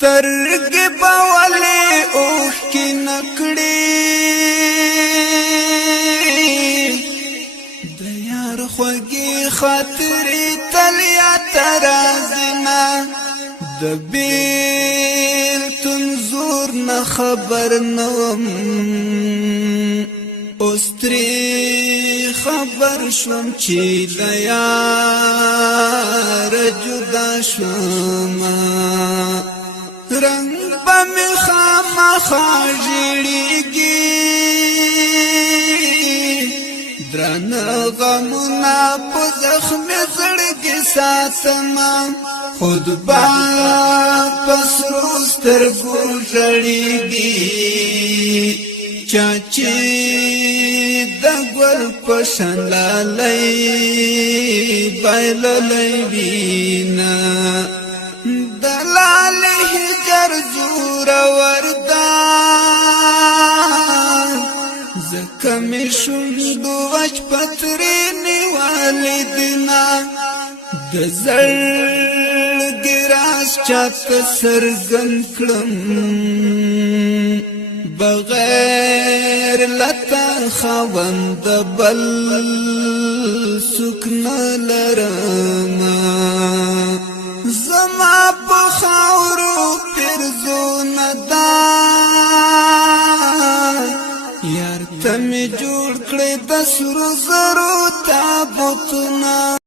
سترګې به ولې اوښکې نکړي د یار خوږې خاطرې تل یاد راځي نه د بېلتون زور نه خبر نه وم اوس ترې خبر شوم چې د یار جدا شوم رنگ با می خامخا ژړېږي درانه غمونه په زخمي زړګي ساتمه خود به په سرو سترګو ژړېږي چا چې د ګل په شان لالی بایللی وینه دلال هجر زورور دا زکه می شوندو وچ پترې نیوالدنا د زړګي راز چاته سرګن کړم بغیر لتا خوند بل سکن لرم زما په خاورو پرزون دا یار ته می جوړ کړې د سرو زرو تابوتونه